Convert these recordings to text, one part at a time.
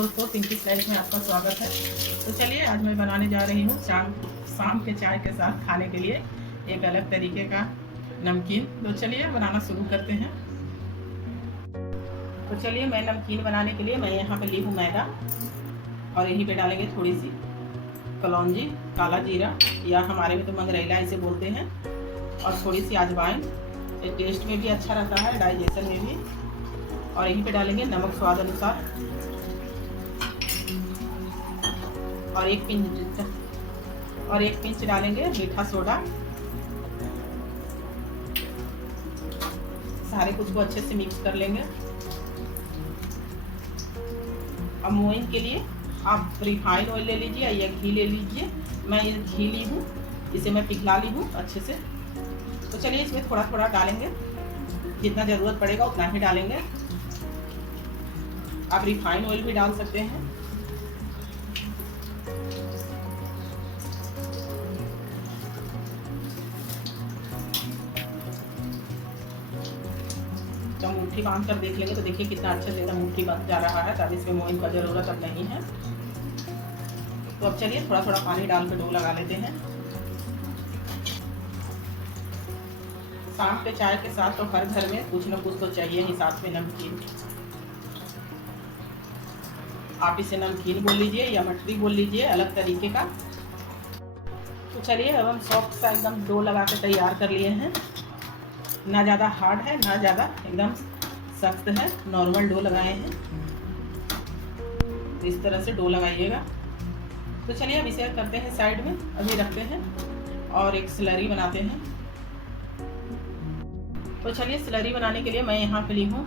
दोस्तों, पिंकीज़ लाइफ में आपका स्वागत है। तो चलिए आज मैं बनाने जा रही हूँ शाम के चाय के साथ खाने के लिए एक अलग तरीके का नमकीन। तो चलिए बनाना शुरू करते हैं। तो चलिए मैं नमकीन बनाने के लिए मैं यहाँ पे ली हूँ मैदा और यहीं पे डालेंगे थोड़ी सी कलौंजी, काला जीरा या हमारे में तो मंगरैला इसे बोलते हैं, और थोड़ी सी अजवाइन। ये टेस्ट में भी अच्छा रहता है, डाइजेशन में भी। और यहीं पे डालेंगे नमक स्वाद अनुसार और एक पिंच डालेंगे मीठा सोडा। सारे कुछ को अच्छे से मिक्स कर लेंगे। अब मोइन के लिए आप रिफाइंड ऑयल ले लीजिए या घी ले लीजिए। मैं ये घी ली हूँ, इसे मैं पिघला ली हूँ अच्छे से। तो चलिए इसमें थोड़ा थोड़ा डालेंगे, जितना ज़रूरत पड़ेगा उतना ही डालेंगे। आप रिफाइंड ऑयल भी डाल सकते हैं। जब मुट्ठी बांध कर देख लेंगे तो देखिए कितना अच्छे से एकदम मुट्ठी बन जा रहा है। तब इसमें मोइन का ज़रूरत अब नहीं है। तो अब चलिए थोड़ा थोड़ा पानी डाल कर डो लगा लेते हैं। शाम के चाय के साथ तो हर घर में कुछ न कुछ तो चाहिए ही साथ में नमकीन। आप इसे नमकीन बोल लीजिए या मठरी बोल लीजिए, अलग तरीके का। तो चलिए अब हम सॉफ्ट सा एकदम डो लगा के तैयार कर लिए हैं। ना ज़्यादा हार्ड है ना ज़्यादा एकदम सख्त है, नॉर्मल डो लगाए हैं। तो इस तरह से डो लगाइएगा। तो चलिए अब इसे करते हैं साइड में, अभी रखते हैं और एक स्लरी बनाते हैं। तो चलिए स्लरी बनाने के लिए मैं यहाँ पे ली हूँ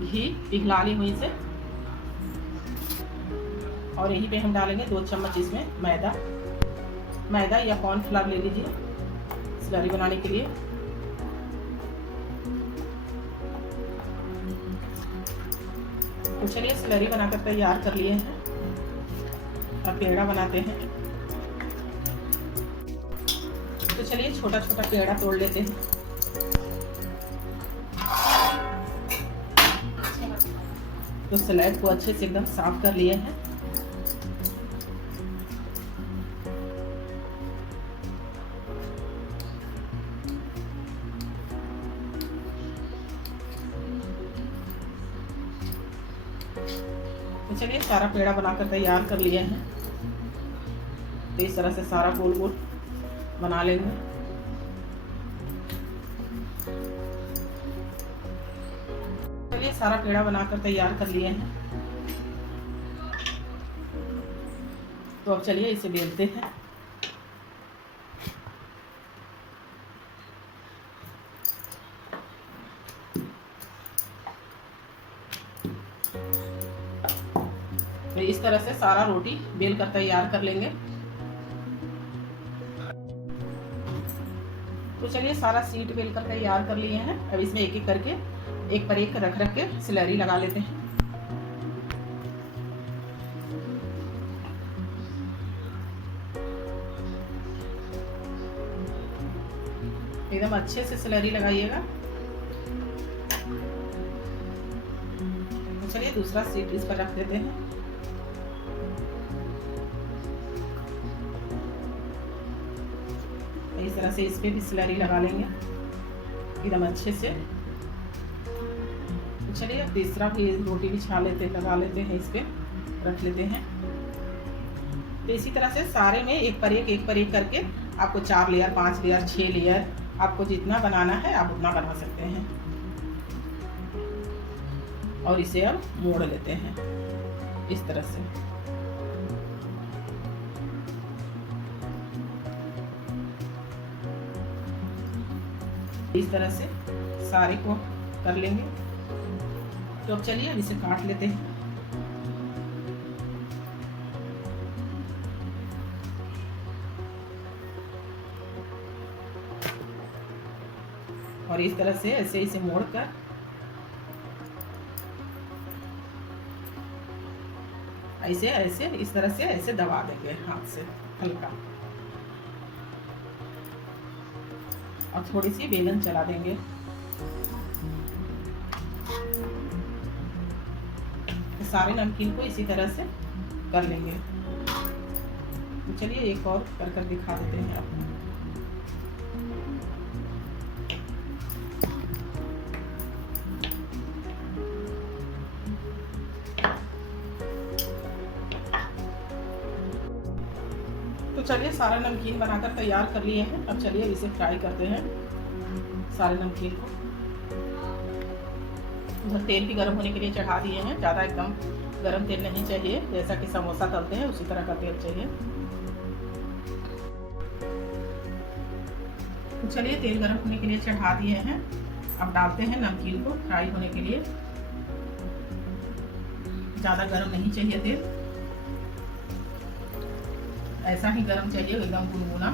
घी, पिघला ली हूँ इसे। और यहीं पे हम डालेंगे 2 चम्मच इसमें मैदा या कॉर्नफ्लावर ले लीजिए स्लरी बनाने के लिए। तो चलिए स्लरी बनाकर तैयार कर लिए हैं। अब पेड़ा बनाते हैं। तो चलिए छोटा छोटा पेड़ा तोड़ लेते हैं। तो स्लैब को अच्छे से एकदम साफ कर लिए हैं। तो चलिए सारा पेड़ा बनाकर तैयार कर लिए हैं। तो इस तरह से सारा गोल गोल बना लेंगे। चलिए सारा पेड़ा बनाकर तैयार कर लिए हैं। तो अब चलिए इसे बेलते हैं। तो इस तरह से सारा रोटी बेल कर तैयार कर लेंगे। तो चलिए सारा सीट बेल कर तैयार कर लिए हैं। अब इसमें एक एक करके एक पर एक रख के स्लरी लगा लेते हैं। एकदम अच्छे से स्लरी लगाइएगा। तो चलिए दूसरा सीट इस पर रख देते हैं। इस तरह से इस पे भी स्लरी लगा लेंगे एकदम अच्छे से। तो चलिए अब तीसरा भी रोटी बिछा लेते लगा लेते हैं, इस पे रख लेते हैं। तो इसी तरह से सारे में एक पर एक करके आपको 4 लेयर 5 लेयर 6 लेयर आपको जितना बनाना है आप उतना बना सकते हैं। और इसे अब मोड़ लेते हैं इस तरह से। इस तरह से सारे को कर लेंगे। तो अब चलिए अब इसे काट लेते हैं। और इस तरह से ऐसे इसे मोड़कर ऐसे ऐसे इस तरह से ऐसे दबा देंगे हाथ से हल्का, और थोड़ी सी बेलन चला देंगे। सारे नमकीन को इसी तरह से कर लेंगे। तो चलिए एक और कर दिखा देते हैं आपको। तो चलिए सारा नमकीन बनाकर तैयार कर लिए हैं। अब चलिए इसे फ्राई करते हैं सारे नमकीन को। उधर तेल भी गर्म होने के लिए चढ़ा दिए हैं। ज़्यादा एकदम गर्म तेल नहीं चाहिए, जैसा कि समोसा तलते हैं उसी तरह का तेल चाहिए। तो चलिए तेल गर्म होने के लिए चढ़ा दिए हैं। अब डालते हैं नमकीन को फ्राई होने के लिए। ज़्यादा गर्म नहीं चाहिए तेल, ऐसा ही गर्म चाहिए एकदम गुनगुना।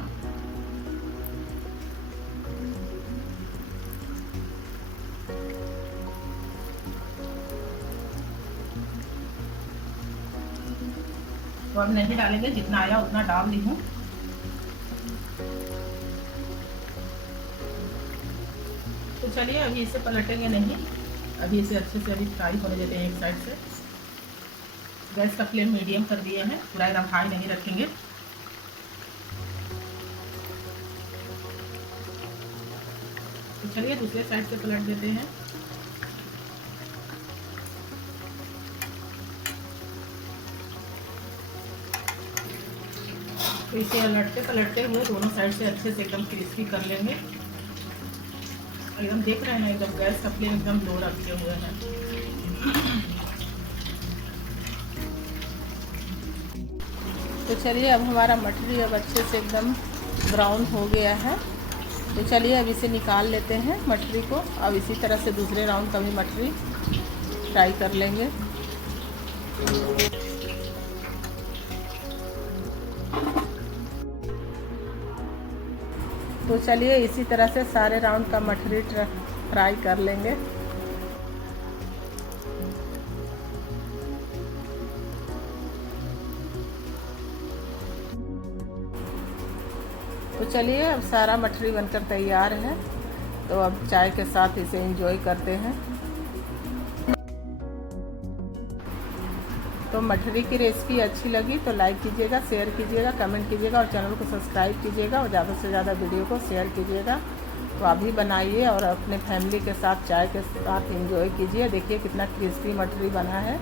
तो अब नहीं डालेंगे, जितना आया उतना डाल दी हूँ। तो चलिए अभी इसे पलटेंगे नहीं, अभी इसे अच्छे से अभी फ्राई होने देते हैं एक साइड से। गैस का फ्लेम मीडियम कर दिए हैं, पूरा एकदम हाई नहीं रखेंगे। तो चलिए दूसरे साइड से पलट देते हैं। तो इसे पलटते पलटते हुए दोनों साइड से अच्छे से एकदम क्रिस्पी कर लेंगे। एकदम देख रहे हैं ना, एकदम गैस का फ्लेम एकदम लो रखे हुए हैं। तो चलिए अब हमारा मटरी अब अच्छे से एकदम ब्राउन हो गया है। तो चलिए अब इसे निकाल लेते हैं मटरी को। अब इसी तरह से दूसरे राउंड का भी मटरी फ्राई कर लेंगे। तो चलिए इसी तरह से सारे राउंड का मटरी फ्राई कर लेंगे। तो चलिए अब सारा मटरी बनकर तैयार है। तो अब चाय के साथ इसे एंजॉय करते हैं। तो मटरी की रेसिपी अच्छी लगी तो लाइक कीजिएगा, शेयर कीजिएगा, कमेंट कीजिएगा और चैनल को सब्सक्राइब कीजिएगा और ज़्यादा से ज़्यादा वीडियो को शेयर कीजिएगा। तो अभी बनाइए और अपने फैमिली के साथ चाय के साथ एंजॉय कीजिए। देखिए कितना क्रिस्पी मटरी बना है।